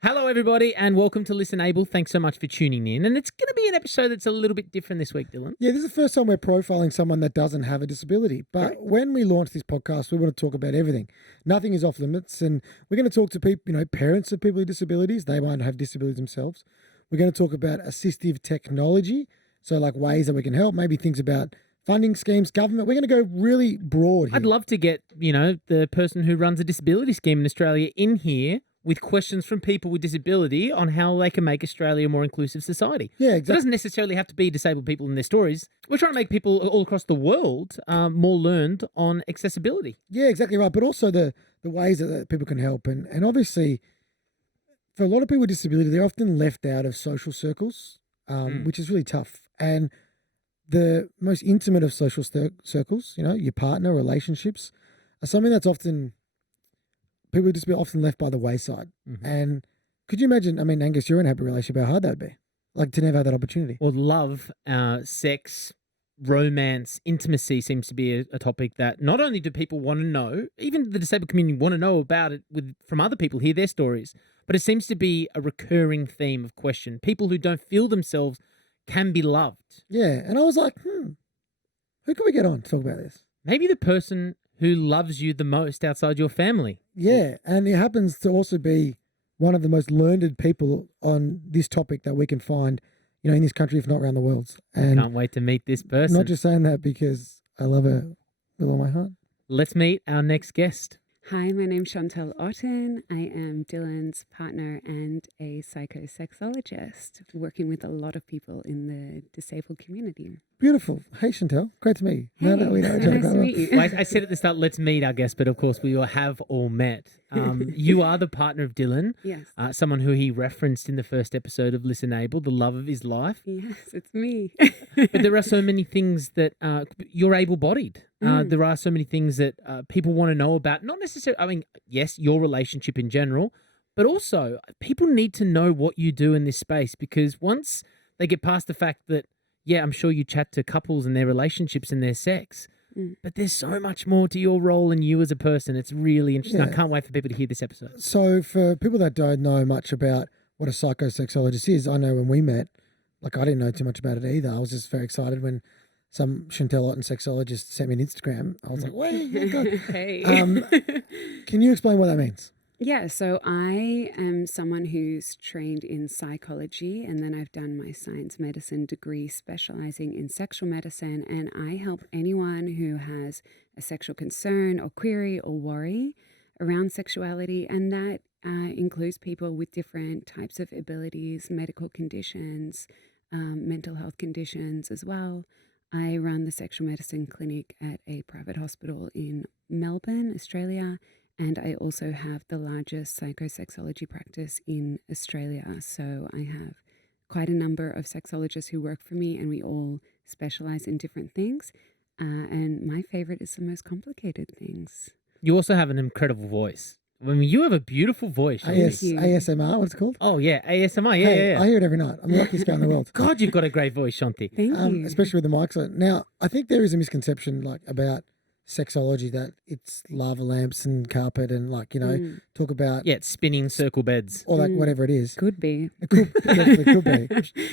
Hello, everybody, and welcome to ListenABLE. Thanks so much for tuning in. And it's going to be an episode that's a little bit different this week, Dylan. Yeah, this is the first time we're profiling someone that doesn't have a disability. But when we launch this podcast, we want to talk about everything. Nothing is off limits. And we're going to talk to people, parents of people with disabilities. They might have disabilities themselves. We're going to talk about assistive technology. So like ways that we can help, maybe things about funding schemes, government. We're going to go really broad here. I'd love to get, the person who runs a disability scheme in Australia in here with questions from people with disability on how they can make Australia a more inclusive society. Yeah, So it exactly. doesn't necessarily have to be disabled people in their stories. We're trying to make people all across the world more learned on accessibility. Yeah, exactly right. But also the ways that people can help. And obviously, for a lot of people with disability, they're often left out of social circles, which is really tough. And the most intimate of social circles, your partner, relationships, are something that's often, people with disability often left by the wayside. Mhm. And could you imagine, Angus, you're in a happy relationship, how hard that would be? Like to never have that opportunity. Well, love, sex, romance, intimacy seems to be a topic that not only do people want to know, even the disabled community want to know about it from other people, hear their stories, but it seems to be a recurring theme of question. People who don't feel themselves can be loved. Yeah. And I was like, who can we get on to talk about this? Maybe the person who loves you the most outside your family. Yeah. And it happens to also be one of the most learned people on this topic that we can find, in this country, if not around the world. And Can't wait to meet this person. not just saying that because I love her with all my heart. Let's meet our next guest. Hi, my name's Chantelle Otten. I am Dylan's partner and a psycho-sexologist working with a lot of people in the disabled community. Beautiful. Hey, Chantelle. Great to meet you. Now that we know each other Nice quite to well. meet you. Well, I said at the start, let's meet our guest, but of course we all have all met. You are the partner of Dylan, Yes. someone who he referenced in the first episode of ListenABLE, the love of his life. Yes, it's me. But there are so many things that you're able-bodied. There are so many things that people want to know about. Not necessarily, yes, your relationship in general, but also people need to know what you do in this space, because once they get past the fact that, yeah, I'm sure you chat to couples and their relationships and their sex, but there's so much more to your role and you as a person. It's really interesting. I Yeah. can't wait for people to hear this episode. So for people that don't know much about what a psychosexologist is, I know when we met, I didn't know too much about it either. I was just very excited when some Chantelle Otten sexologist sent me an Instagram. I was like, wait, oh God. Hey. Can you explain what that means? Yeah, so I am someone who's trained in psychology, and then I've done my science medicine degree specializing in sexual medicine, and I help anyone who has a sexual concern or query or worry around sexuality, and that includes people with different types of abilities, medical conditions, mental health conditions as well. I run the sexual medicine clinic at a private hospital in Melbourne, Australia, and I also have the largest psychosexology practice in Australia. So I have quite a number of sexologists who work for me, and we all specialize in different things. And my favorite is the most complicated things. You also have an incredible voice. You have a beautiful voice. Thank you. ASMR, what's it called? Oh, yeah, ASMR. Yeah, Hey, yeah. I hear it every night. I'm the luckiest guy in the world. God, you've got a great voice, Shanti. Thank you. Especially with the mics on. Now, I think there is a misconception about sexology that it's lava lamps and carpet and talk about Yeah, it's spinning circle beds. or whatever it is. Could be, It could, definitely could be.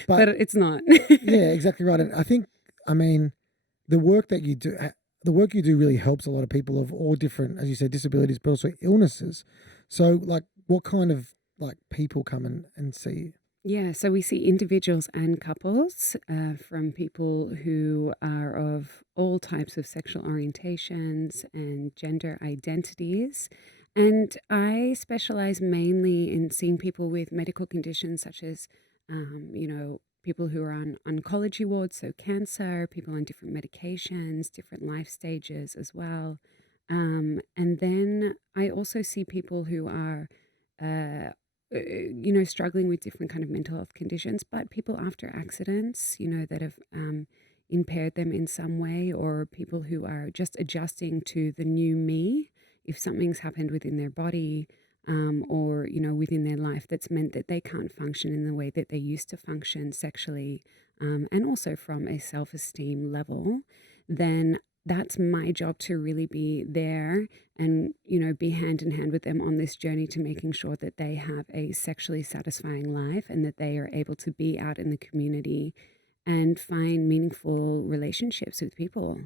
but it's not. Yeah, exactly right. And I think, the work that you do, really helps a lot of people of all different, as you said, disabilities, but also illnesses. So, what kind of people come and see you? Yeah, so we see individuals and couples from people who are of all types of sexual orientations and gender identities. And I specialize mainly in seeing people with medical conditions such as, people who are on oncology wards, so cancer, people on different medications, different life stages as well. And then I also see people who are struggling with different kind of mental health conditions, but people after accidents, that have impaired them in some way, or people who are just adjusting to the new me if something's happened within their body or, within their life that's meant that they can't function in the way that they used to function sexually and also from a self-esteem level. Then that's my job, to really be there and, be hand in hand with them on this journey to making sure that they have a sexually satisfying life and that they are able to be out in the community and find meaningful relationships with people.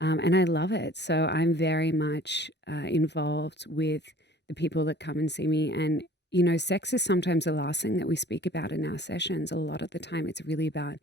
And I love it. So I'm very much involved with the people that come and see me. And, sex is sometimes the last thing that we speak about in our sessions. A lot of the time it's really about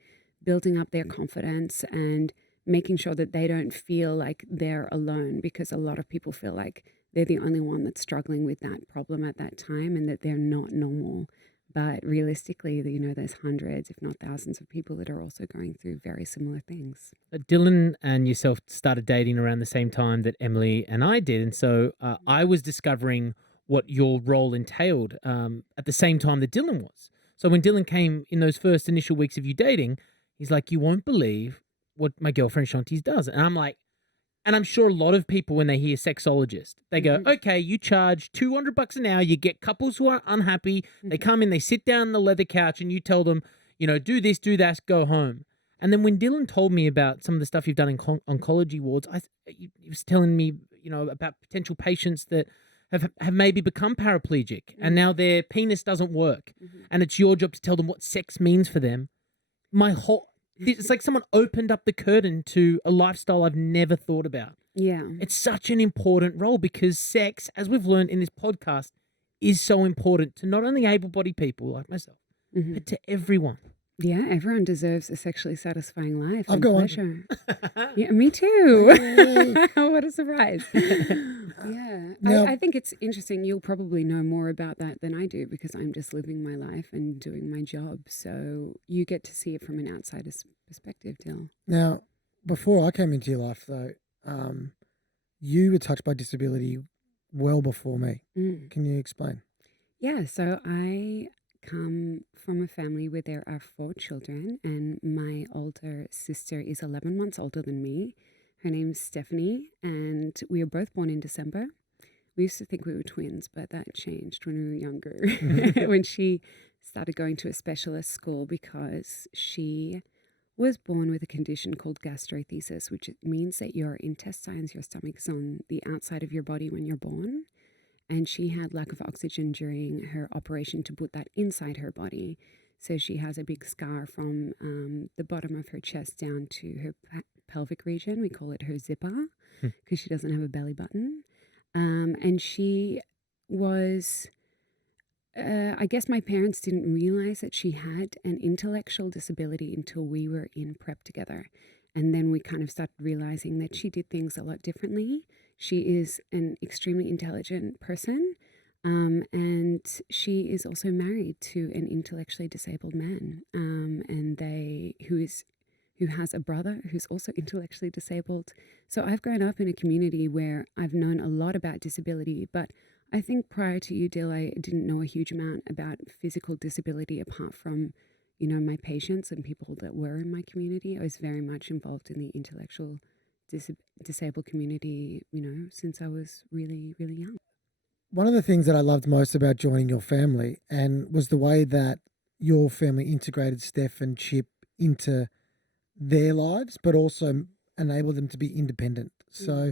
building up their confidence and making sure that they don't feel like they're alone, because a lot of people feel like they're the only one that's struggling with that problem at that time and that they're not normal. But realistically, there's hundreds, if not thousands of people that are also going through very similar things. Dylan and yourself started dating around the same time that Emily and I did. And so I was discovering what your role entailed at the same time that Dylan was. So when Dylan came in those first initial weeks of you dating, he's like, you won't believe what my girlfriend Shanti's does. And I'm like, and I'm sure a lot of people, when they hear sexologist, they go, okay, you charge $200 an hour. You get couples who are unhappy. They come in, they sit down on the leather couch and you tell them, do this, do that, go home. And then when Dylan told me about some of the stuff you've done in oncology wards, he was telling me, about potential patients that have maybe become paraplegic and now their penis doesn't work. And it's your job to tell them what sex means for them. It's like someone opened up the curtain to a lifestyle I've never thought about. Yeah. It's such an important role because sex, as we've learned in this podcast, is so important to not only able-bodied people like myself, but to everyone. Yeah, everyone deserves a sexually satisfying life. I've and got one. pleasure. Yeah, me too. What a surprise. Yeah. Now, I think it's interesting. You'll probably know more about that than I do because I'm just living my life and doing my job. So you get to see it from an outsider's perspective, Dill. Now, before I came into your life, though, you were touched by disability well before me. Can you explain? Yeah, so I come from a family where there are 4 children, and my older sister is 11 months older than me. Her name's Stephanie, and we were both born in December. We used to think we were twins, but that changed when we were younger, when she started going to a specialist school because she was born with a condition called gastrothesis, which means that your intestines, your stomach is on the outside of your body when you're born. And she had lack of oxygen during her operation to put that inside her body. So she has a big scar from the bottom of her chest down to her pelvic region. We call it her zipper because she doesn't have a belly button. And she was, I guess my parents didn't realize that she had an intellectual disability until we were in prep together. And then we kind of started realizing that she did things a lot differently. She is an extremely intelligent person, and she is also married to an intellectually disabled man, who has a brother who's also intellectually disabled. So I've grown up in a community where I've known a lot about disability, but I think prior to you, Dill, I didn't know a huge amount about physical disability apart from, my patients and people that were in my community. I was very much involved in the intellectual disabled community, since I was really, really young. One of the things that I loved most about joining your family was the way that your family integrated Steph and Chip into their lives, but also enabled them to be independent. So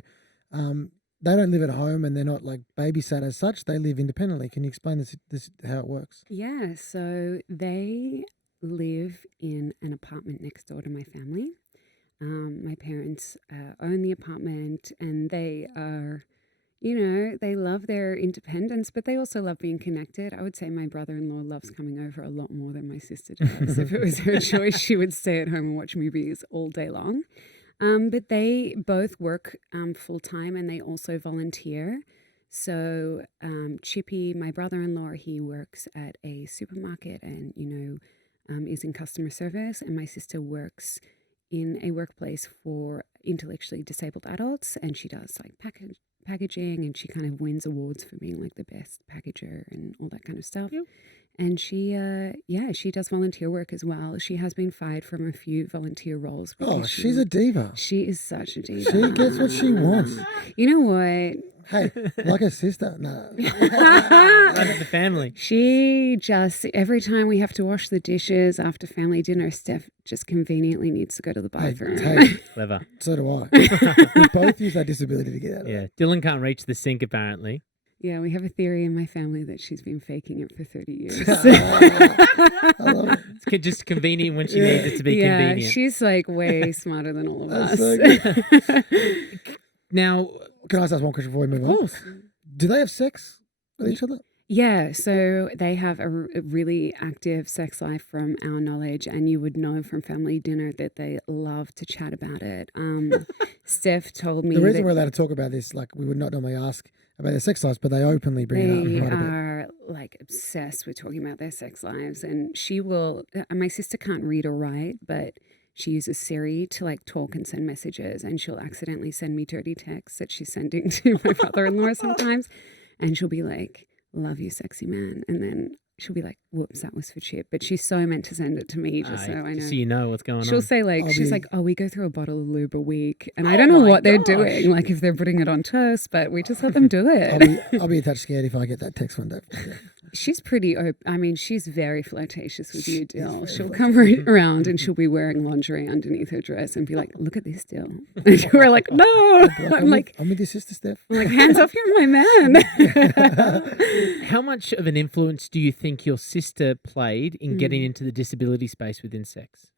they don't live at home and they're not like babysat as such. They live independently. Can you explain this how it works? Yeah, so they live in an apartment next door to my family. My parents own the apartment, and they are, they love their independence, but they also love being connected. I would say my brother-in-law loves coming over a lot more than my sister does. If it was her choice, she would stay at home and watch movies all day long. But they both work full-time, and they also volunteer. So Chippy, my brother-in-law, he works at a supermarket and, is in customer service, and my sister works in a workplace for intellectually disabled adults, and she does like packaging, and she kind of wins awards for being like the best packager and all that kind of stuff. Yep. And she does volunteer work as well. She has been fired from a few volunteer roles. Oh, she's a diva. She is such a diva. She gets what she wants. You know what? Hey, like a sister. No. Run the family. She just, every time we have to wash the dishes after family dinner, Steph just conveniently needs to go to the bathroom. Hey, Clever. so do I. We both use our disability to get out of Yeah. it. Dylan can't reach the sink apparently. Yeah, we have a theory in my family that she's been faking it for 30 years. I love it. It's just convenient when she needs it to be yeah, convenient. she's like way smarter than all of That's us. so good. Now, Can I just ask one question before we move of on? course. Do they have sex with each other? Yeah, so they have a really active sex life from our knowledge, and you would know from family dinner that they love to chat about it. Steph told me The reason that we're allowed to talk about this, like we would not normally ask about their sex lives, but they openly bring it they up quite a bit. are like obsessed with talking about their sex lives, and she will. My sister can't read or write, but she uses Siri to like talk and send messages, and she'll accidentally send me dirty texts that she's sending to my father-in-law sometimes, and she'll be like, "Love you, sexy man," and then she'll be like, "Whoops, that was for Chip," but she's so meant to send it to me just so I know. So you know what's going She'll on. say like, I'll she's be- like, "Oh, we go through a bottle of lube a week," and I Oh don't know my what they're gosh. doing, like if they're putting it on toast, but we just let them do it. I'll be a touch scared if I get that text one day. She's pretty open. I mean, she's very flirtatious with you, Dill. very She'll come around and she'll be wearing lingerie underneath her dress and be like, "Look at this, Dill." And we're like, "No." I'm like, I'm with your sister, Steph. "Hands off, you're my man." How much of an influence do you think your sister played in getting into the disability space within sex?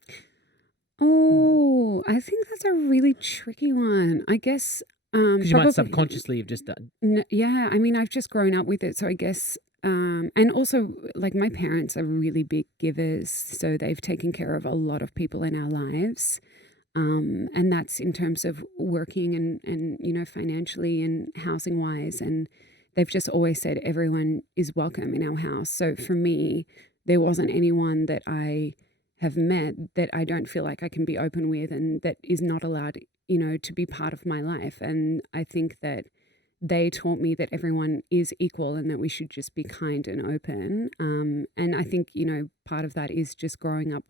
Oh, I think that's a really tricky one. I guess Because you might probably- subconsciously have just done. Yeah, I mean, I've just grown up with it, so I guess. And also, like, my parents are really big givers, so they've taken care of a lot of people in our lives. And that's in terms of working and you know, financially and housing wise. And they've just always said everyone is welcome in our house. So for me, there wasn't anyone that I have met that I don't feel like I can be open with and that is not allowed, you know, to be part of my life. And I think that they taught me that everyone is equal and that we should just be kind and open. And I think, you know, part of that is just growing up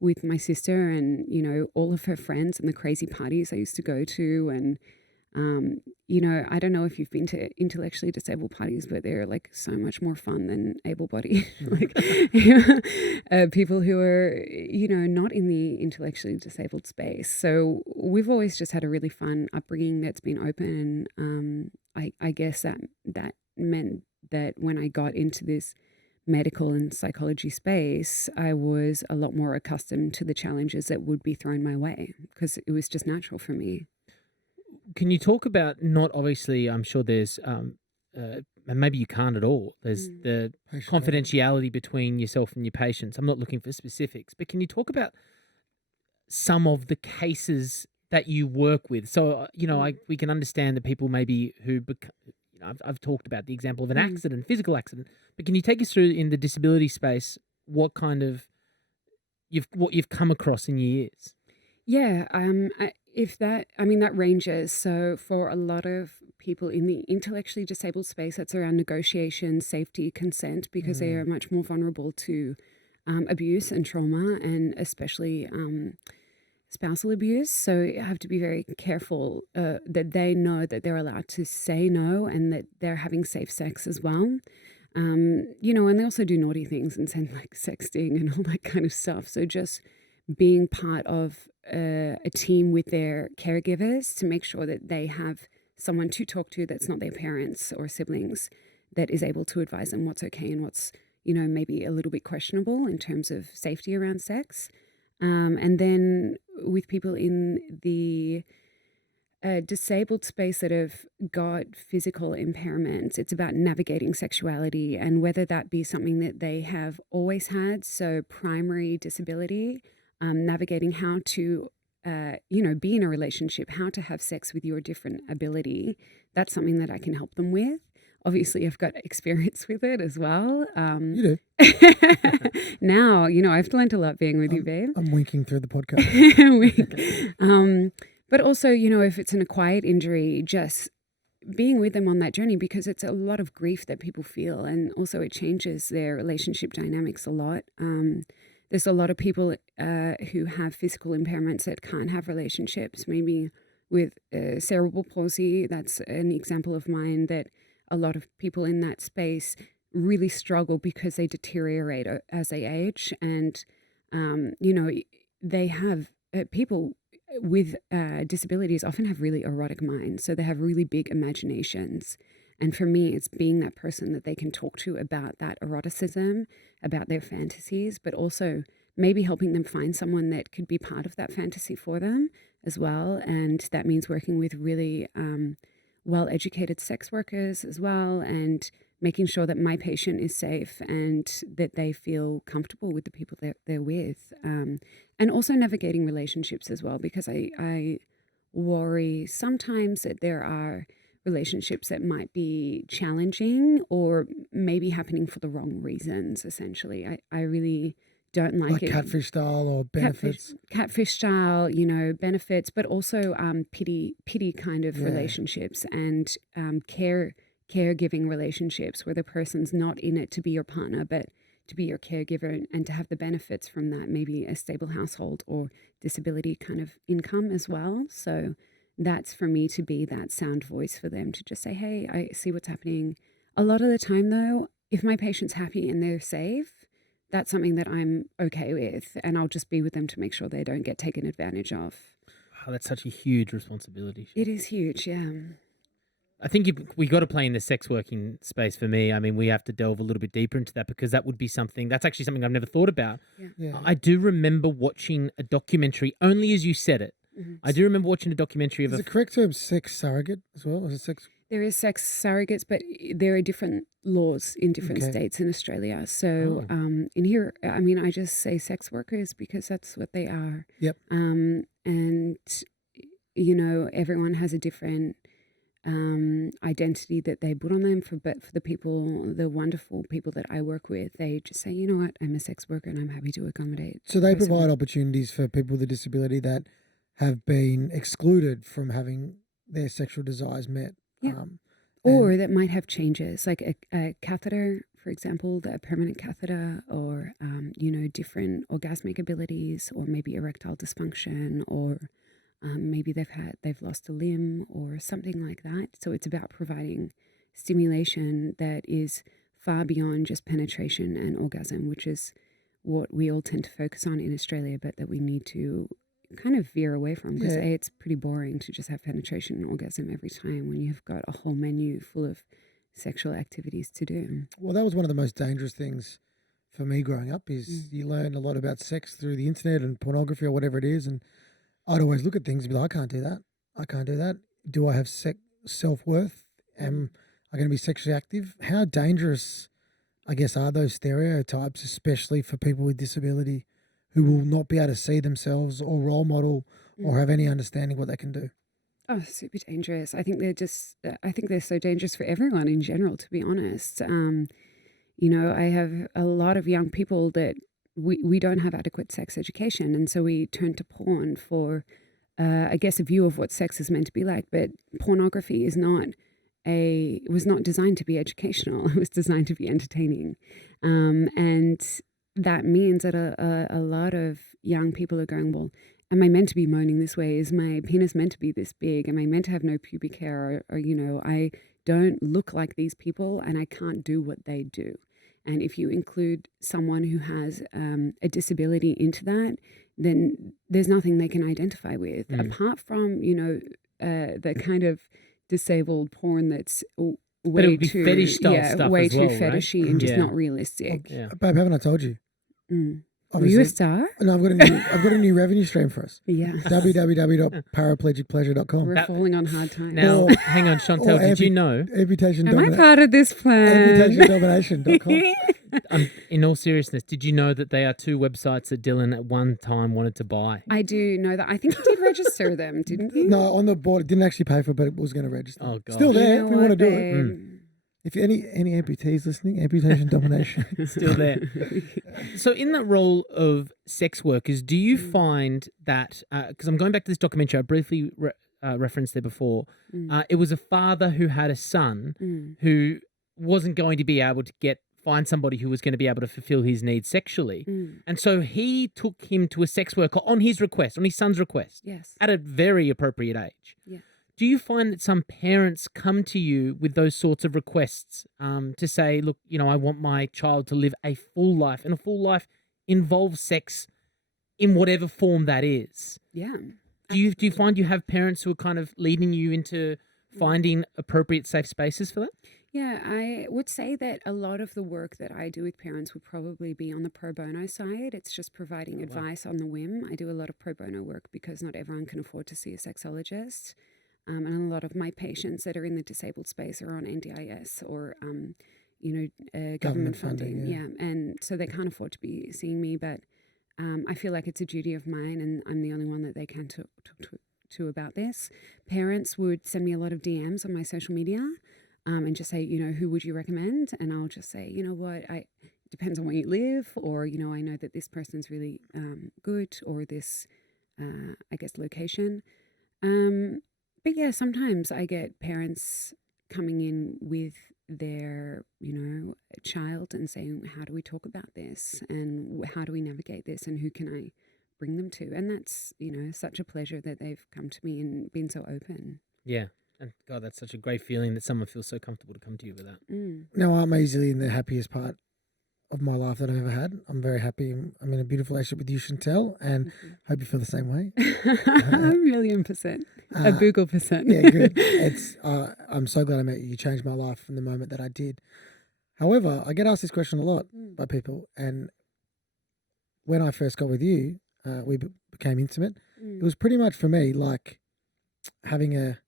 with my sister and, you know, all of her friends and the crazy parties I used to go to. And, you know, I don't know if you've been to intellectually disabled parties, but they're like so much more fun than able-bodied. Like people who are, you know, not in the intellectually disabled space. So we've always just had a really fun upbringing that's been open. And I guess that meant that when I got into this medical and psychology space, I was a lot more accustomed to the challenges that would be thrown my way because it was just natural for me. Can you talk about, not obviously, I'm sure there's, and maybe you can't at all, there's the confidentiality between yourself and your patients. I'm not looking for specifics, but can you talk about some of the cases that you work with? So, you know, we can understand that people maybe who, you know, I've talked about the example of an accident, physical accident, but can you take us through in the disability space what kind of, what you've come across in your years? Yeah, that ranges. So for a lot of people in the intellectually disabled space, that's around negotiation, safety, consent, because they are much more vulnerable to abuse and trauma, and especially spousal abuse. So you have to be very careful that they know that they're allowed to say no and that they're having safe sex as well. You know, and they also do naughty things and send like sexting and all that kind of stuff. So just being part of a team with their caregivers to make sure that they have someone to talk to that's not their parents or siblings that is able to advise them what's okay and what's, you know, maybe a little bit questionable in terms of safety around sex. And then with people in the disabled space that have got physical impairments, it's about navigating sexuality and whether that be something that they have always had, so primary disability, navigating how to, you know, be in a relationship, how to have sex with your different ability. That's something that I can help them with. Obviously, I've got experience with it as well. You do. Now, you know, I've learned a lot being with you, babe. I'm winking through the podcast. But also, you know, if it's an acquired injury, just being with them on that journey, because it's a lot of grief that people feel, and also it changes their relationship dynamics a lot. There's a lot of people who have physical impairments that can't have relationships, maybe with cerebral palsy. That's an example of mine that a lot of people in that space really struggle because they deteriorate as they age. And, they have people with disabilities often have really erotic minds. So they have really big imaginations. And for me, it's being that person that they can talk to about that eroticism, about their fantasies, but also maybe helping them find someone that could be part of that fantasy for them as well. And that means working with really well-educated sex workers as well, and making sure that my patient is safe and that they feel comfortable with the people that they're with. And also navigating relationships as well, because I worry sometimes that there are relationships that might be challenging or maybe happening for the wrong reasons, essentially. I really don't like it. Catfish style or benefits. Catfish style, benefits, but also pity kind of relationships, and caregiving relationships where the person's not in it to be your partner, but to be your caregiver and to have the benefits from that, maybe a stable household or disability kind of income as well. So that's for me to be that sound voice for them, to just say, hey, I see what's happening. A lot of the time, though, if my patient's happy and they're safe, that's something that I'm okay with, and I'll just be with them to make sure they don't get taken advantage of. Wow, that's such a huge responsibility. It is huge, yeah. I think we got to play in the sex working space for me. I mean, we have to delve a little bit deeper into that, because that would be that's actually something I've never thought about. Yeah. I do remember watching a documentary, only as you said it. Mm-hmm. I do remember watching a documentary of Is it correct term sex surrogate as well? Is it sex? There is sex surrogates, but there are different laws in different states in Australia. So in here, I mean, I just say sex workers because that's what they are. Yep. And, everyone has a different identity that they put on them. But for the people, the wonderful people that I work with, they just say, you know what, I'm a sex worker and I'm happy to accommodate. So they provide opportunities for people with a disability that have been excluded from having their sexual desires met. Yeah. Or that might have changes, like a catheter, for example, a permanent catheter, or, different orgasmic abilities, or maybe erectile dysfunction, or maybe they've lost a limb or something like that. So it's about providing stimulation that is far beyond just penetration and orgasm, which is what we all tend to focus on in Australia, but that we need to kind of veer away from, because it's pretty boring to just have penetration and orgasm every time when you've got a whole menu full of sexual activities to do. Well, that was one of the most dangerous things for me growing up, is you learn a lot about sex through the internet and pornography or whatever it is, and I'd always look at things and be like, I can't do that. Do I have self-worth? Am I going to be sexually active? How dangerous, I guess, are those stereotypes, especially for people with disability who will not be able to see themselves or role model or have any understanding what they can do? Oh, super dangerous. I think they're so dangerous for everyone in general, to be honest. I have a lot of young people that we don't have adequate sex education, and so we turn to porn for, I guess, a view of what sex is meant to be like. But pornography was not designed to be educational. It was designed to be entertaining, and that means that a lot of young people are going, well, am I meant to be moaning this way? Is my penis meant to be this big? Am I meant to have no pubic hair? Or I don't look like these people and I can't do what they do. And if you include someone who has a disability into that, then there's nothing they can identify with, apart from, the kind of disabled porn that's way too fetish style stuff way as too well, fetishy and just not realistic. Yeah. Babe, haven't I told you? Were you a star? No, I've got a new revenue stream for us. Yeah. www.paraplegicpleasure.com. We're falling on hard times. Now, hang on, Chantelle, did you know? Amputation Am I part of this plan? Amputationdomination.com. In all seriousness, did you know that they are two websites that Dylan at one time wanted to buy? I do know that. I think you did register them, didn't you? No, on the board. It didn't actually pay for it, but it was going to register. Oh, God. Still there You know if we want to what, do it. babe? If any amputees listening, amputation domination. Still there. So in that role of sex workers, do you find that, because I'm going back to this documentary, I briefly referenced there before, it was a father who had a son who wasn't going to be able to get find somebody who was going to be able to fulfill his needs sexually. And so he took him to a sex worker on his request, on his son's request, Yes. at a very appropriate age. Yeah. Do you find that some parents come to you with those sorts of requests to say, look, you know, I want my child to live a full life, and a full life involves sex in whatever form that is? Yeah. Do you find you have parents who are kind of leading you into finding appropriate safe spaces for that? Yeah, I would say that a lot of the work that I do with parents would probably be on the pro bono side. It's just providing advice on the whim. I do a lot of pro bono work because not everyone can afford to see a sexologist. And a lot of my patients that are in the disabled space are on NDIS or, government funding. Yeah. And so they can't afford to be seeing me, but I feel like it's a duty of mine, and I'm the only one that they can talk to about this. Parents would send me a lot of DMs on my social media and just say, you know, who would you recommend? And I'll just say, you know what, it depends on where you live, or, you know, I know that this person's really good, or this, location. But yeah, sometimes I get parents coming in with their, you know, child and saying, how do we talk about this? And how do we navigate this? And who can I bring them to? And that's, you know, such a pleasure that they've come to me and been so open. Yeah. And God, that's such a great feeling that someone feels so comfortable to come to you with that. No, I'm easily in the happiest part of my life that I've ever had. I'm very happy. I'm in a beautiful relationship with you, Chantelle, and hope you feel the same way. 1,000,000%. A Google percent. Yeah, good. It's I'm so glad I met you. You changed my life from the moment that I did. However, I get asked this question a lot by people, and when I first got with you, we became intimate. It was pretty much for me like having a,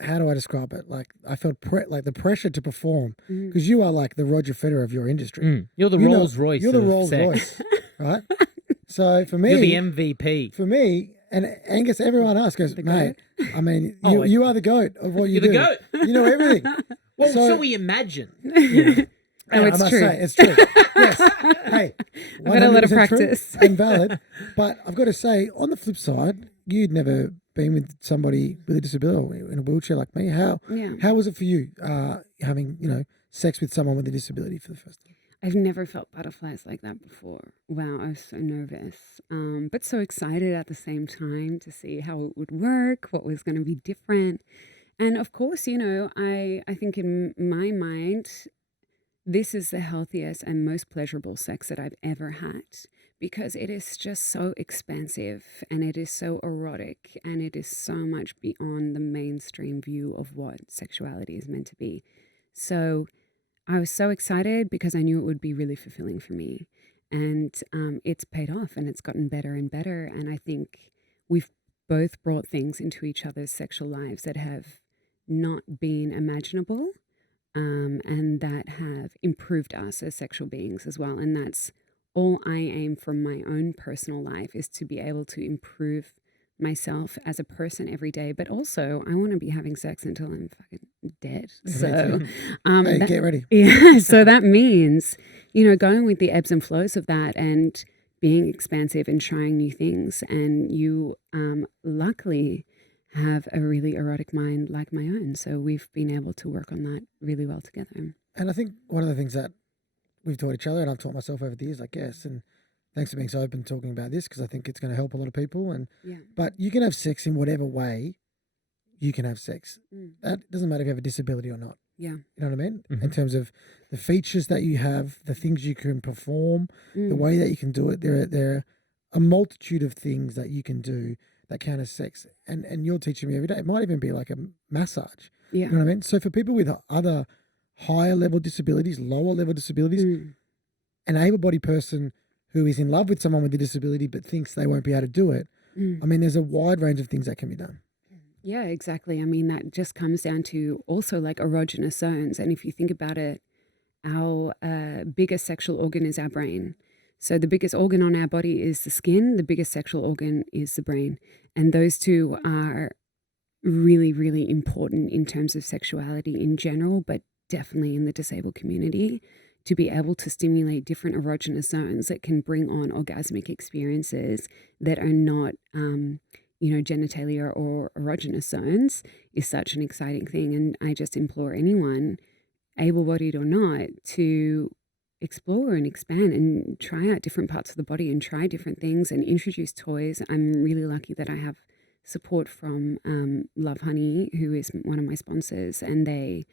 how do I describe it? Like I felt like the pressure to perform, because you are like the Roger Federer of your industry. You're the Rolls Royce. You're the of Rolls sex. Royce, right? So for me, you're the MVP. For me, and Angus, everyone else goes, mate. I mean, you are the goat of what you do. You're the goat. You know everything. Well, so we imagine. Oh, it's true. It's true. Yes. Hey, I've had a lot of practice. And valid. But I've got to say, on the flip side, you'd never been with somebody with a disability or in a wheelchair like me. How was it for you having, you know, sex with someone with a disability for the first time? I've never felt butterflies like that before. Wow, I was so nervous, but so excited at the same time to see how it would work, what was going to be different. And of course, you know, I think in my mind, this is the healthiest and most pleasurable sex that I've ever had, because it is just so expansive and it is so erotic and it is so much beyond the mainstream view of what sexuality is meant to be. So I was so excited because I knew it would be really fulfilling for me. And it's paid off and it's gotten better and better. And I think we've both brought things into each other's sexual lives that have not been imaginable and that have improved us as sexual beings as well. And that's all I aim from my own personal life, is to be able to improve myself as a person every day, but also I want to be having sex until I'm fucking dead. So hey, get ready. Yeah, so that means, you know, going with the ebbs and flows of that and being expansive and trying new things. And you luckily have a really erotic mind like my own, so we've been able to work on that really well together. And I think one of the things that we've taught each other, and I've taught myself over the years, I guess, and thanks for being so open talking about this, because I think it's going to help a lot of people. And but you can have sex in whatever way you can have sex. That doesn't matter if you have a disability or not. Yeah. You know what I mean? In terms of the features that you have, the things you can perform, the way that you can do it. There are a multitude of things that you can do that count as sex. And you're teaching me every day. It might even be like a massage. Yeah. You know what I mean? So for people with other higher level disabilities, lower level disabilities, an able-bodied person who is in love with someone with a disability but thinks they won't be able to do it, I mean, there's a wide range of things that can be done. Yeah, exactly. I mean, that just comes down to also like erogenous zones. And if you think about it, our biggest sexual organ is our brain. So the biggest organ on our body is the skin. The biggest sexual organ is the brain. And those two are really, really important in terms of sexuality in general, but definitely in the disabled community, to be able to stimulate different erogenous zones that can bring on orgasmic experiences that are not, genitalia or erogenous zones is such an exciting thing. And I just implore anyone, able-bodied or not, to explore and expand and try out different parts of the body and try different things and introduce toys. I'm really lucky that I have support from Love Honey, who is one of my sponsors, and they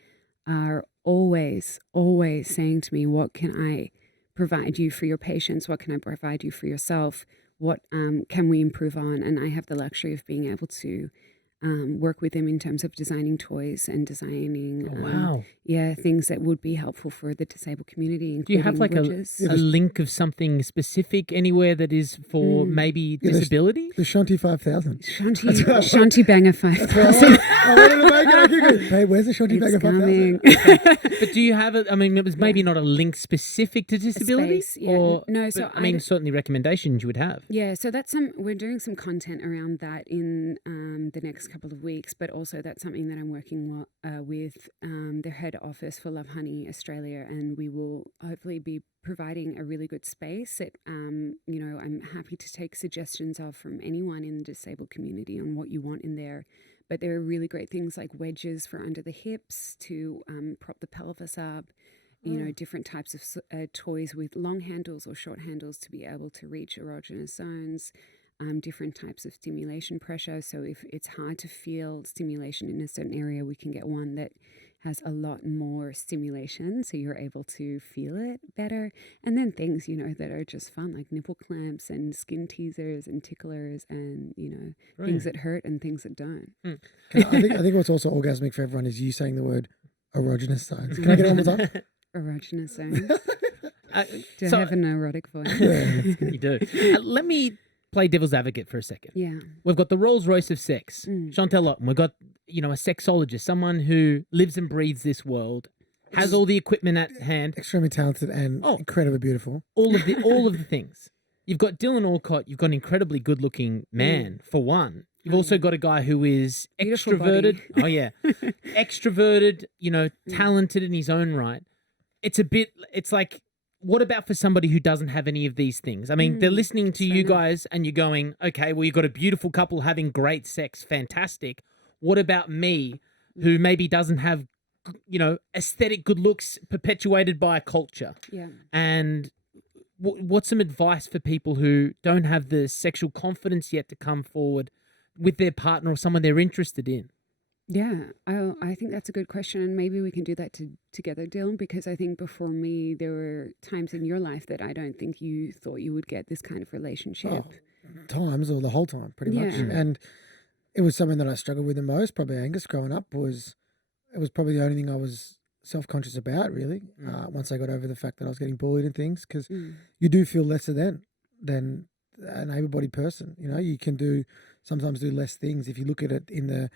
are always saying to me, what can I provide you for your patients? What can I provide you for yourself? What can we improve on? And I have the luxury of being able to work with them in terms of designing toys and designing things that would be helpful for the disabled community. Do you have like a link of something specific anywhere that is for maybe disability? The Shanti 5000. Shanti Banger 5000. I wanted to make it. Hey, where's the Shanti Banger 5000? Okay. But do you have it? I mean, it was maybe not a link specific to disability, certainly recommendations you would have. Yeah, so that's we're doing some content around that in the next couple of weeks, but also that's something that I'm working with their head office for Love Honey Australia, and we will hopefully be providing a really good space that I'm happy to take suggestions from anyone in the disabled community on what you want in there. But there are really great things like wedges for under the hips to prop the pelvis up, different types of toys with long handles or short handles to be able to reach erogenous zones. Different types of stimulation pressure. So if it's hard to feel stimulation in a certain area, we can get one that has a lot more stimulation, so you're able to feel it better. And then things, that are just fun, like nipple clamps and skin teasers and ticklers and, things that hurt and things that don't. I think what's also orgasmic for everyone is you saying the word erogenous zones. Can I get it one more time? Erogenous zones. Do I have an erotic voice? Yeah, you do. Let me play devil's advocate for a second. Yeah. We've got the Rolls Royce of sex, Chantelle Otten. We've got, a sexologist, someone who lives and breathes this world, has all the equipment at hand. Extremely talented and incredibly beautiful. All of the things. You've got Dylan Alcott. You've got an incredibly good-looking man, for one. You've also got a guy who is Beautiful extroverted. Oh, yeah. Extroverted, talented in his own right. It's like, what about for somebody who doesn't have any of these things? I mean, they're listening to you guys and you're going, okay, well, you've got a beautiful couple having great sex. Fantastic. What about me who maybe doesn't have, aesthetic good looks perpetuated by a culture? Yeah. And what's some advice for people who don't have the sexual confidence yet to come forward with their partner or someone they're interested in? Yeah, I think that's a good question, and maybe we can do that together, Dylan, because I think before me, there were times in your life that I don't think you thought you would get this kind of relationship. Times, or the whole time, pretty much. And it was something that I struggled with the most, probably Angus growing up, it was probably the only thing I was self-conscious about, really, once I got over the fact that I was getting bullied and things, because you do feel lesser than an able-bodied person. You can sometimes do less things if you look at it in the,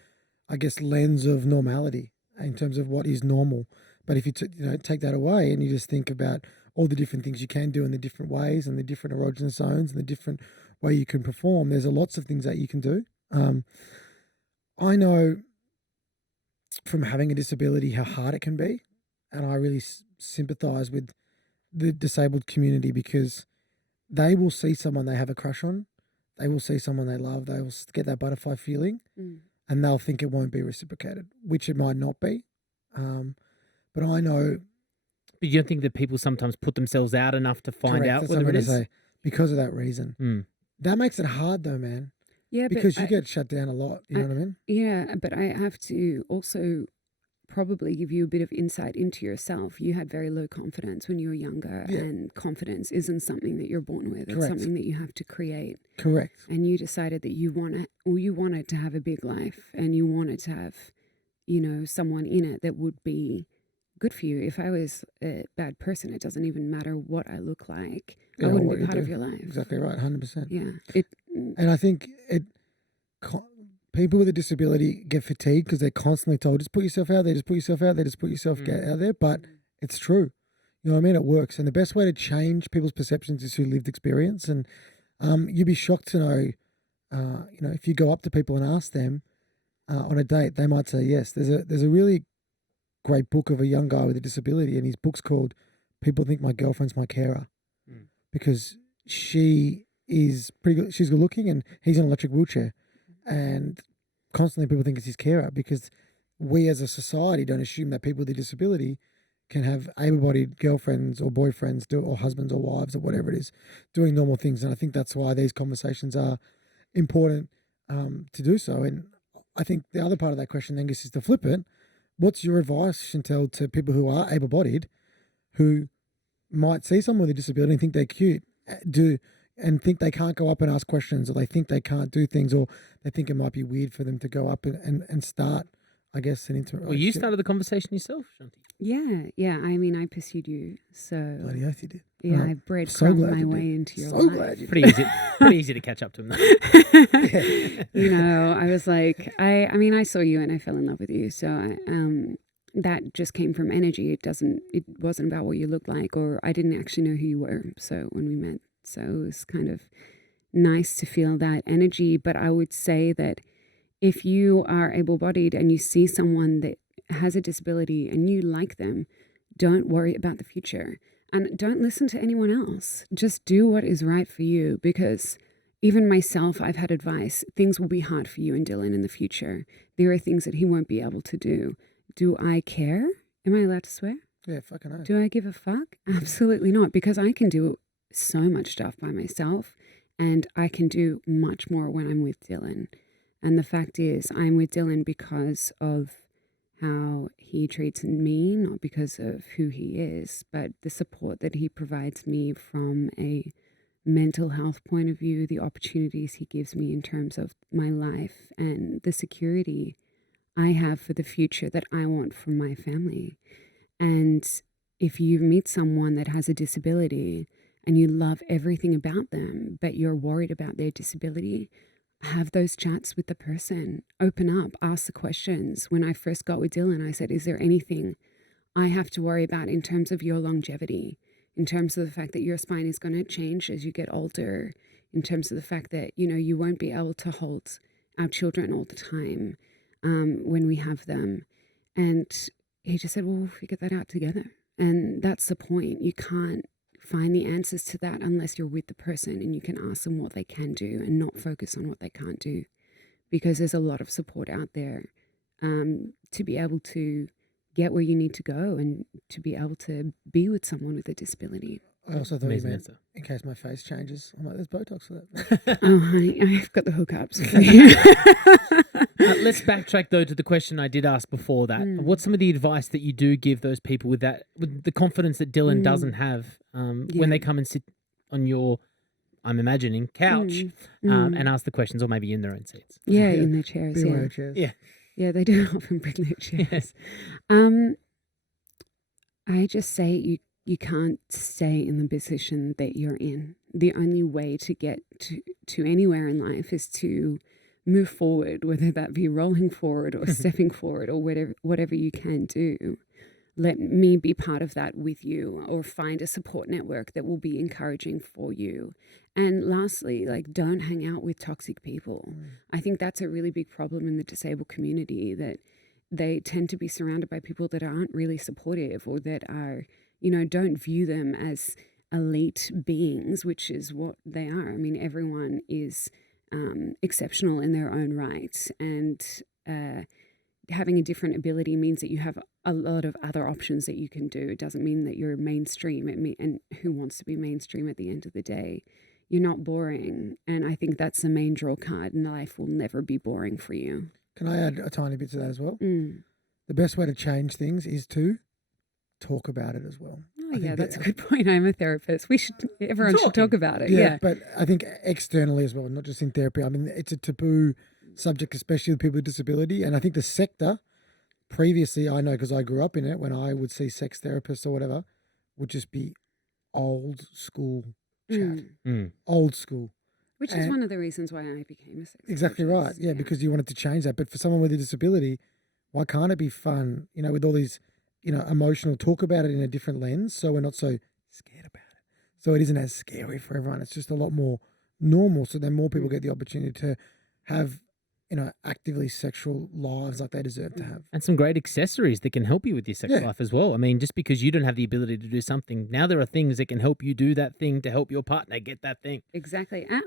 I guess, lens of normality in terms of what is normal. But if you take that away and you just think about all the different things you can do in the different ways and the different erogenous zones and the different way you can perform, there's lots of things that you can do. I know from having a disability how hard it can be, and I really sympathise with the disabled community because they will see someone they have a crush on, they will see someone they love, they will get that butterfly feeling. And they'll think it won't be reciprocated, which it might not be. But I know... But you don't think that people sometimes put themselves out enough to find out whether it is? Say, because of that reason. That makes it hard though, man. Yeah, because you get shut down a lot, you know what I mean? Yeah, but I have to also probably give you a bit of insight into yourself. You had very low confidence when you were younger, and confidence isn't something that you're born with. It's something that you have to create. Correct. And you decided that you wanted to have a big life, and you wanted to have, someone in it that would be good for you. If I was a bad person, it doesn't even matter what I look like. I wouldn't be part of your life. Exactly right, 100%. Yeah. And I think people with a disability get fatigued because they're constantly told, just put yourself out there, just put yourself out there, just put yourself out there. But it's true. You know what I mean? It works. And the best way to change people's perceptions is through lived experience. And you'd be shocked to know, if you go up to people and ask them on a date, they might say yes. There's a really great book of a young guy with a disability, and his book's called People Think My Girlfriend's My Carer, because she is pretty good. She's good looking, and he's in an electric wheelchair. And constantly people think it's his carer because we as a society don't assume that people with a disability can have able-bodied girlfriends or boyfriends or husbands or wives or whatever it is doing normal things. And I think that's why these conversations are important to do so. And I think the other part of that question, Angus, is to flip it. What's your advice, Chantelle, to people who are able-bodied who might see someone with a disability and think they're cute, and think they can't go up and ask questions, or they think they can't do things, or they think it might be weird for them to go up and start, I guess, an intimate Well, you started the conversation yourself, Shanti. Yeah. I mean, I pursued you, so Bloody oath you did. yeah, Right. I breadcrumbed my way into your life. Glad you Pretty easy to catch up to him, though. You know, I was like, I mean, I saw you and I fell in love with you. So that just came from energy. It wasn't about what you looked like, or I didn't actually know who you were. So when we met, so it was kind of nice to feel that energy. But I would say that if you are able-bodied and you see someone that has a disability and you like them, don't worry about the future and don't listen to anyone else. Just do what is right for you, because even myself, I've had advice. Things will be hard for you and Dylan in the future. There are things that he won't be able to do. Do I care? Am I allowed to swear? Yeah, fucking hell. Do I give a fuck? Absolutely not, because I can do so much stuff by myself, and I can do much more when I'm with Dylan. And the fact is, I'm with Dylan because of how he treats me, not because of who he is, but the support that he provides me from a mental health point of view, the opportunities he gives me in terms of my life, and the security I have for the future that I want for my family. And if you meet someone that has a disability and you love everything about them, but you're worried about their disability, have those chats with the person. Open up, ask the questions. When I first got with Dylan, I said, is there anything I have to worry about in terms of your longevity, in terms of the fact that your spine is going to change as you get older, in terms of the fact that, you know, you won't be able to hold our children all the time when we have them. And he just said, well, we'll figure that out together. And that's the point. You can't find the answers to that unless you're with the person and you can ask them what they can do and not focus on what they can't do, because there's a lot of support out there to be able to get where you need to go and to be able to be with someone with a disability. I also thought you Amazing meant answer. in case my face changes. I'm like, there's Botox for that. Oh, honey, I've got the hookups for you. Let's backtrack though to the question I did ask before that. What's some of the advice that you do give those people with the confidence that Dylan doesn't have when they come and sit on your, I'm imagining, couch and ask the questions, or maybe in their own seats? Yeah, in their chairs. BYO chairs. Yeah. Yeah, they do often bring their chairs. I just say you can't stay in the position that you're in. The only way to get to anywhere in life is to move forward, whether that be rolling forward or stepping forward or whatever you can do. Let me be part of that with you, or find a support network that will be encouraging for you. And lastly, like, don't hang out with toxic people. I think that's a really big problem in the disabled community, that they tend to be surrounded by people that aren't really supportive, or that are, you know, don't view them as elite beings, which is what they are. I mean, everyone is exceptional in their own right, and having a different ability means that you have a lot of other options that you can do. It doesn't mean that you're mainstream. And who wants to be mainstream at the end of the day? You're not boring. And I think that's the main draw card. Life will never be boring for you. Can I add a tiny bit to that as well? The best way to change things is to talk about it as well. Oh, yeah, that's a good point. I'm a therapist. Everyone should talk about it. Yeah. But I think externally as well, not just in therapy. I mean, it's a taboo subject, especially with people with disability. And I think the sector, previously, I know because I grew up in it, when I would see sex therapists or whatever, would just be old school chat. Old school. Which is one of the reasons why I became a sex Exactly therapist. right. Yeah, because you wanted to change that. But for someone with a disability, why can't it be fun, you know, with all these, you know, emotional, talk about it in a different lens, so we're not so scared about it. So it isn't as scary for everyone. It's just a lot more normal. So then more people get the opportunity to have, you know, actively sexual lives like they deserve to have. And some great accessories that can help you with your sex life as well. I mean, just because you don't have the ability to do something, now there are things that can help you do that thing to help your partner get that thing. Exactly. I'm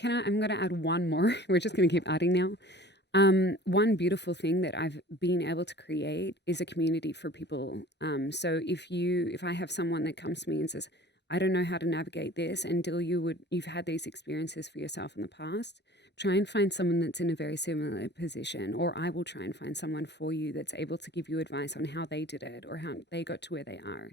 going to add one more. We're just going to keep adding now. One beautiful thing that I've been able to create is a community for people. So if I have someone that comes to me and says, I don't know how to navigate this, and Dill, you've had these experiences for yourself in the past, try and find someone that's in a very similar position, or I will try and find someone for you that's able to give you advice on how they did it or how they got to where they are.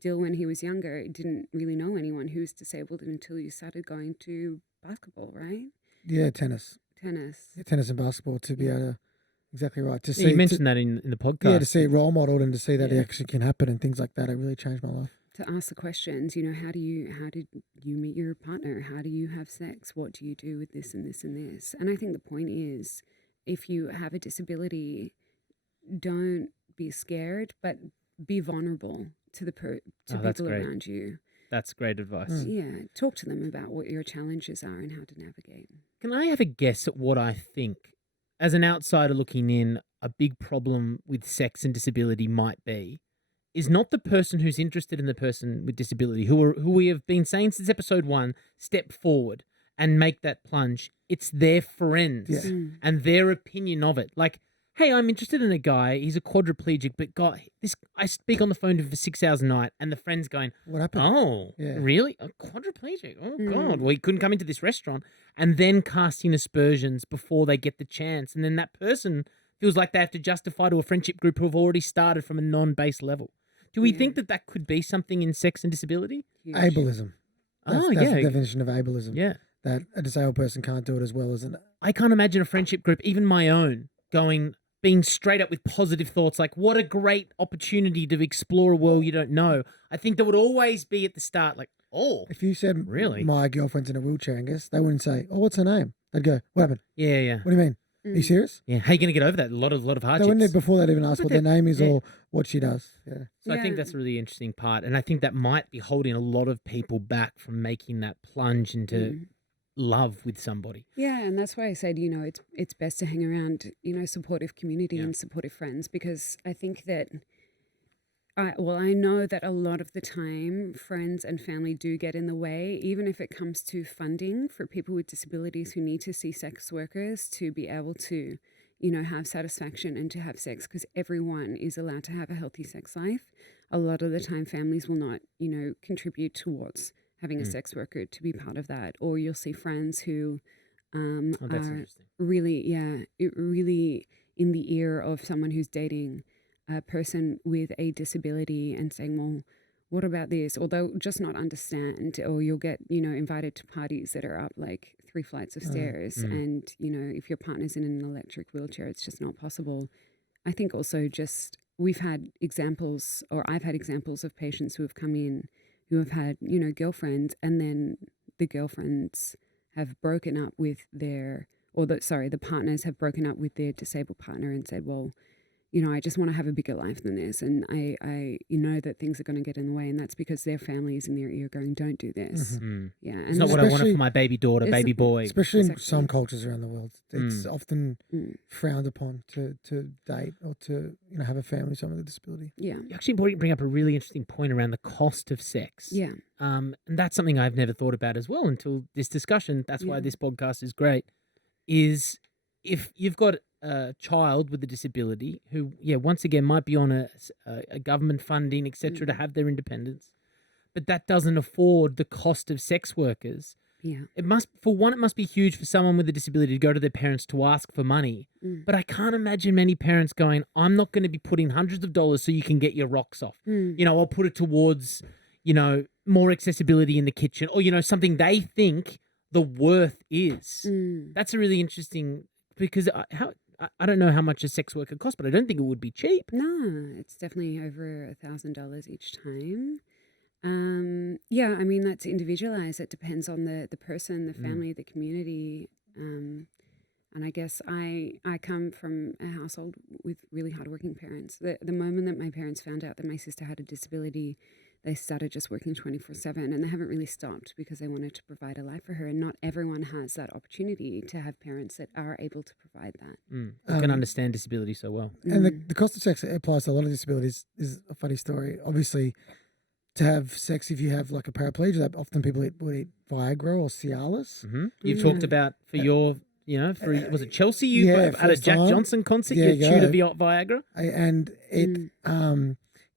Dill, when he was younger, didn't really know anyone who was disabled until you started going to basketball, right? Yeah, tennis. Tennis. Tennis and basketball to be able to, exactly right. To Yeah, see, you mentioned that in the podcast. Yeah, to see it role modeled and to see that Yeah. it actually can happen and things like that. It really changed my life. To ask the questions, how did you meet your partner? How do you have sex? What do you do with this and this and this? And I think the point is, if you have a disability, don't be scared, but be vulnerable to that's people great. around you. That's great advice. Yeah, talk to them about what your challenges are and how to navigate. Can I have a guess at what I think, as an outsider looking in, a big problem with sex and disability might be? Is not the person who's interested in the person with disability, who we have been saying since episode 1, step forward and make that plunge. It's their friends and their opinion of it. Like, hey, I'm interested in a guy. He's a quadriplegic, but God, I speak on the phone to him for 6 hours a night, and the friend's going, What happened? oh, really? A quadriplegic? Oh, God. Well, he couldn't come into this restaurant. And then casting aspersions before they get the chance. And then that person feels like they have to justify to a friendship group who have already started from a non-base level. Do we think that could be something in sex and disability? Huge. Ableism. That's the definition of ableism. Yeah. That a disabled person can't do it as well as an... I can't imagine a friendship group, even my own, being straight up with positive thoughts like, what a great opportunity to explore a world you don't know. I think there would always be at the start like, oh. If you said, really? My girlfriend's in a wheelchair, Angus, they wouldn't say, oh, what's her name? They'd go, what happened? Yeah. What do you mean? Are you serious? Yeah, how are you going to get over that? A lot of They hardships. wouldn't, before they'd even ask what their name is or what she does. Yeah. So I think that's a really interesting part. And I think that might be holding a lot of people back from making that plunge into love with somebody. Yeah, and that's why I said, it's best to hang around, supportive community and supportive friends, because I think that, I know that a lot of the time friends and family do get in the way, even if it comes to funding for people with disabilities who need to see sex workers to be able to, have satisfaction and to have sex, because everyone is allowed to have a healthy sex life. A lot of the time families will not, contribute towards having a sex worker to be part of that. Or you'll see friends who are really, really in the ear of someone who's dating a person with a disability and saying, well, what about this? Or they'll just not understand, or you'll get, invited to parties that are up like 3 flights of stairs. And, if your partner's in an electric wheelchair, it's just not possible. I think also we've had examples, or I've had examples of patients who have come in who have had, girlfriends, and then the girlfriends have broken up with the partners have broken up with their disabled partner and said, well, I just want to have a bigger life than this. And I know that things are going to get in the way. And that's because their family is in their ear going, don't do this. Yeah. And it's not what I wanted for my baby daughter, baby boy. Especially in some cultures around the world. It's often frowned upon to date or to have a family with someone with a disability. Yeah. You actually bring up a really interesting point around the cost of sex. Yeah. And that's something I've never thought about as well until this discussion. That's why this podcast is great, is if you've got a child with a disability who, once again, might be on a government funding, etc., to have their independence, but that doesn't afford the cost of sex workers. Yeah. It must be huge for someone with a disability to go to their parents to ask for money. But I can't imagine many parents going, I'm not going to be putting hundreds of dollars so you can get your rocks off. I'll put it towards, more accessibility in the kitchen, or, something they think the worth is. That's a really interesting, because I don't know how much a sex worker costs, but I don't think it would be cheap. No, it's definitely over $1,000 each time. I mean, that's individualized. It depends on the person, the family, the community. And I guess I come from a household with really hardworking parents. The moment that my parents found out that my sister had a disability, they started just working 24/7, and they haven't really stopped because they wanted to provide a life for her. And not everyone has that opportunity to have parents that are able to provide that. I can understand disability so well. And the cost of sex applies to a lot of disabilities is a funny story. Obviously, to have sex, if you have like a paraplegia, often people will eat Viagra or Cialis. You've talked about for your was it Chelsea? You Yeah, at a first Jack time. Johnson concert, There you you chewed go. a Viagra. And it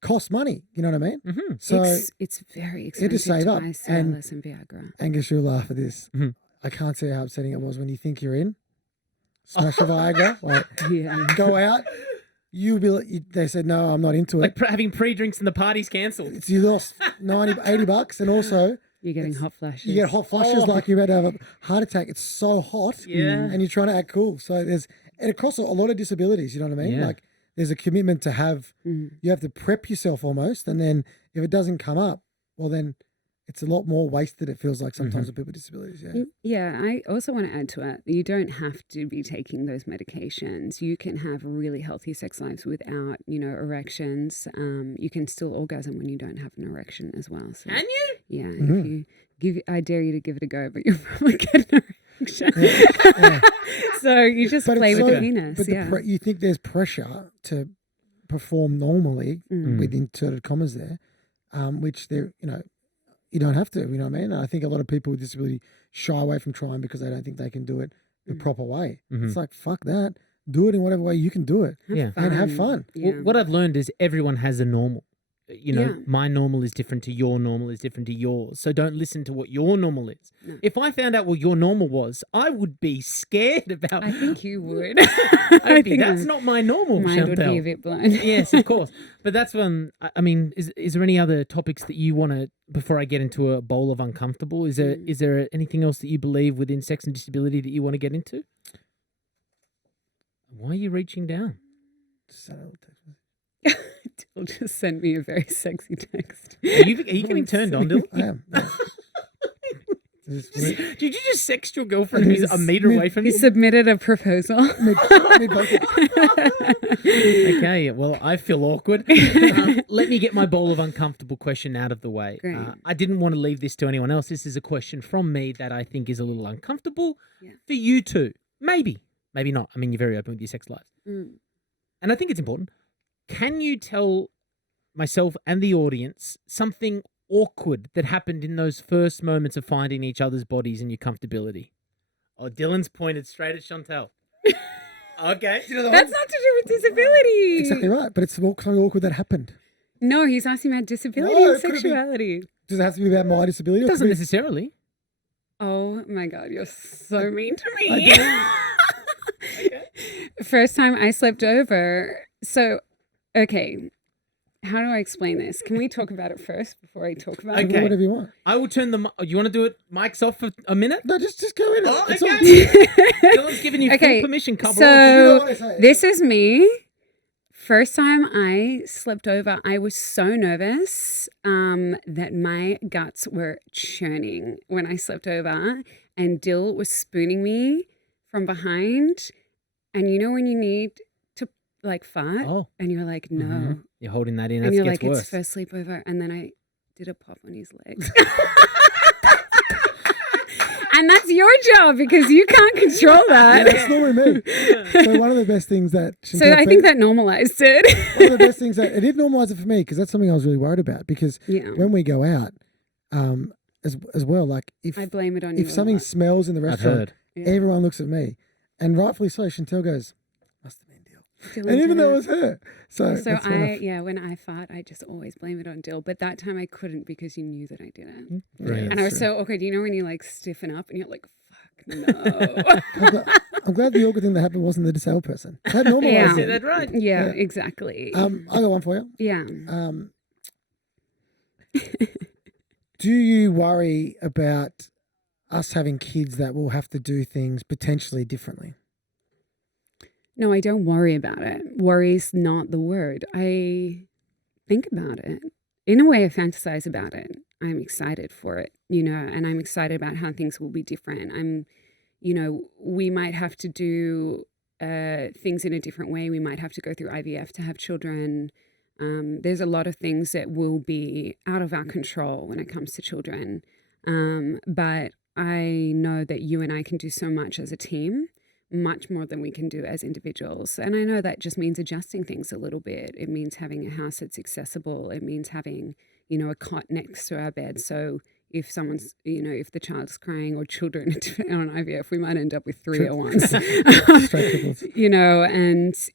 costs money. You know what I mean? Mm-hmm. So it's very you had to expensive save to up. buy And Cialis and Viagra. Angus, you'll laugh at this. Mm-hmm. I can't say how upsetting it was when you think you're in. Smash a Viagra. Like, Yeah. go out. You'll be like, they said, no, I'm not into it. Like having pre-drinks and the party's cancelled. You lost $80, and also You're getting hot flashes. you get hot flushes like you're about to have a heart attack. It's so hot, Yeah. and you're trying to act cool. So and across a lot of disabilities, you know what I mean? Yeah. Like there's a commitment to have, you have to prep yourself almost, and then if it doesn't come up, well then it's a lot more wasted. It feels like sometimes with people with disabilities. Yeah. Yeah, I also want to add to it. You don't have to be taking those medications. You can have really healthy sex lives without, erections. You can still orgasm when you don't have an erection as well. So, Can you? yeah, if you I dare you to give it a go, but you'll probably get an erection. Yeah. So you just But play it's with so- the penis. But Yeah. you think there's pressure to perform normally with inserted commas there, which they're you don't have to. You know what I mean? And I think a lot of people with disability shy away from trying because they don't think they can do it the proper way. It's like fuck that. Do it in whatever way you can do it. Yeah. And have fun. Yeah. Well, what I've learned is everyone has a normal. Yeah. My normal is different to your normal is different to yours. So don't listen to what your normal is. No. If I found out what your normal was, I would be scared about. I think you would. I'd be, that's not my normal, Mine would Chantelle. be a bit blind. Yes, of course. But that's when, I mean, is there any other topics that you want to, before I get into a bowl of uncomfortable, is there anything else that you believe within sex and disability that you want to get into? Why are you reaching down? Dill just sent me a very sexy text. Are you getting turned on, Dylan? I am. Did you just sext your girlfriend who's a meter away from He you? submitted a proposal. Okay, well, I feel awkward. Let me get my bowl of uncomfortable question out of the way. Great. I didn't want to leave this to anyone else. This is a question from me that I think is a little uncomfortable for you two. Maybe not. I mean, you're very open with your sex lives. And I think it's important. Can you tell myself and the audience something awkward that happened in those first moments of finding each other's bodies and your comfortability? Oh, Dylan's pointed straight at Chantelle. Okay. That's not to do with disability. Exactly right. But it's kind of awkward that happened. No, he's asking about disability No, and it could've been- sexuality. Does it have to be about my disability? It or doesn't could it be- necessarily. Oh my God, you're so mean to I me. do. First time I slept over. So, okay, how do I explain this? Can we talk about it first before I talk about Okay. it? Whatever you want. I will turn the. You want to do it? Mics off for a minute. No, just go in. Oh, It's okay. all- Dylan's giving you Okay, full permission. Couple. so- You know what I say. This is me. First time I slept over, I was so nervous that my guts were churning when I slept over, and Dill was spooning me from behind. And you know when you need to like fart, Oh, and you're like, no, mhm. You're holding that in. and That you're gets like, worse. it's first sleepover, and then I did a pop on his leg. And that's your job because you can't control Yeah, that. that's normally me. So one of the best things that So Chantelle I think that normalized it. one of the best things that it did normalize it for me because that's something I was really worried about because Yeah. when we go out, as well, like if I blame it on you. if a something lot. smells in the I've restaurant, heard. Yeah. everyone looks at me, and rightfully so. Chantelle goes, "Must have been Dill," Dylan and even did though it it. was her, so So that's when when I fart, I just always blame it on Dill. But that time I couldn't because you knew that I did it. Brilliant. And I was true. so awkward. You know when you like stiffen up and you're like, fuck, no. I'm glad the awkward thing that happened wasn't the disabled person. That normalized Yeah. Is it. that right? Yeah, Yeah. exactly. I got one for you. Yeah. Do you worry about us having kids that will have to do things potentially differently? No, I don't worry about it. Worry's not the word. I think about it. In a way, I fantasize about it. I'm excited for it, and I'm excited about how things will be different. We might have to do things in a different way. We might have to go through IVF to have children. There's a lot of things that will be out of our control when it comes to children. But I know that you and I can do so much as a team, much more than we can do as individuals. And I know that just means adjusting things a little bit. It means having a house that's accessible. It means having, a cot next to our bed. So, if someone's, if the child's crying or children on IVF, we might end up with 3 at once. And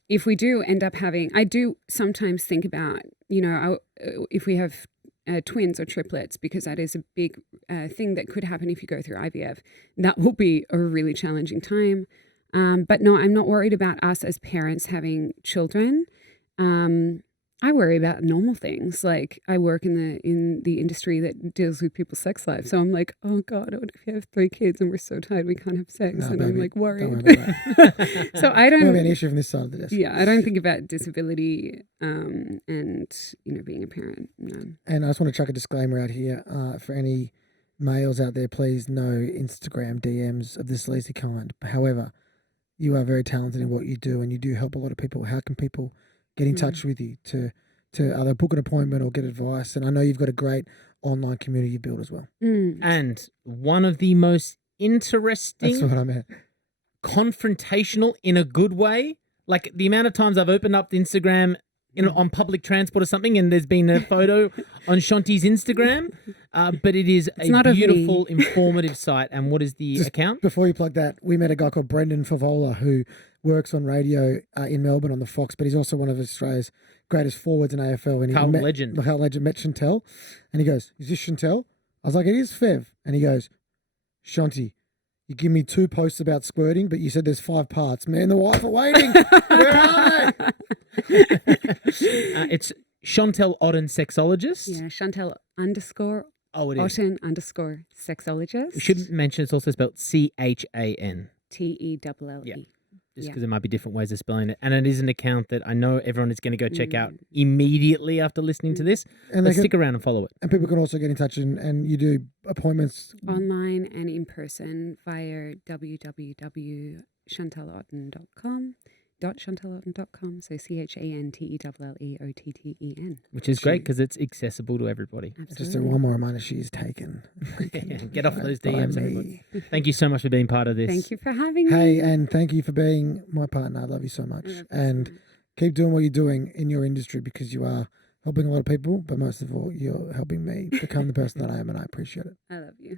if we do end up having, I do sometimes think about, if we have twins or triplets, because that is a big thing that could happen if you go through IVF. That will be a really challenging time. But no, I'm not worried about us as parents having children. I worry about normal things. Like I work in the industry that deals with people's sex lives. So I'm like, oh God, what if you have 3 kids and we're so tired we can't have sex? And I'm like worried. So I don't. Won't be an issue from this side of the desk. Yeah, I don't think about disability and being a parent. No. And I just want to chuck a disclaimer out here for any males out there. Please no Instagram DMs of this sleazy kind. However, you are very talented in what you do, and you do help a lot of people. How can people get in touch with you to either book an appointment or get advice? And I know you've got a great online community you built as well. And one of the most interesting, that's what I meant, confrontational in a good way. Like the amount of times I've opened up the Instagram on public transport or something, and there's been a photo on Shanti's Instagram, but it is a beautiful, informative site. And what is the account? Before you plug that, we met a guy called Brendan Favola who works on radio in Melbourne on the Fox, but he's also one of Australia's greatest forwards in AFL. And Carlton legend. The Carlton legend met Chantelle, and he goes, "Is this Chantelle?" I was like, "It is Fev." And he goes, "Shanti, you give me 2 posts about squirting, but you said there's 5 parts. Me and the wife are waiting. Where are they?" It's Chantelle Otten Sexologist. Yeah, Chantelle _ Oh, it is. Otten _ Sexologist. We should mention it's also spelled CHAN. TELLE. Yeah. Just because there might be different ways of spelling it. And it is an account that I know everyone is going to go check out immediately after listening to this. And let's stick around and follow it. And people can also get in touch and you do appointments online and in person via www.chantelleotten.com. .chantelleotten.com, so CHANTELLEOTTEN. Which is great because it's accessible to everybody. Absolutely. Just one more reminder, she is taken. Get off those DMs, everybody. Thank you so much for being part of this. Thank you for having me. Hey, and thank you for being my partner. I love you so much. And keep doing what you're doing in your industry, because you are helping a lot of people, but most of all, you're helping me become the person that I am, and I appreciate it. I love you.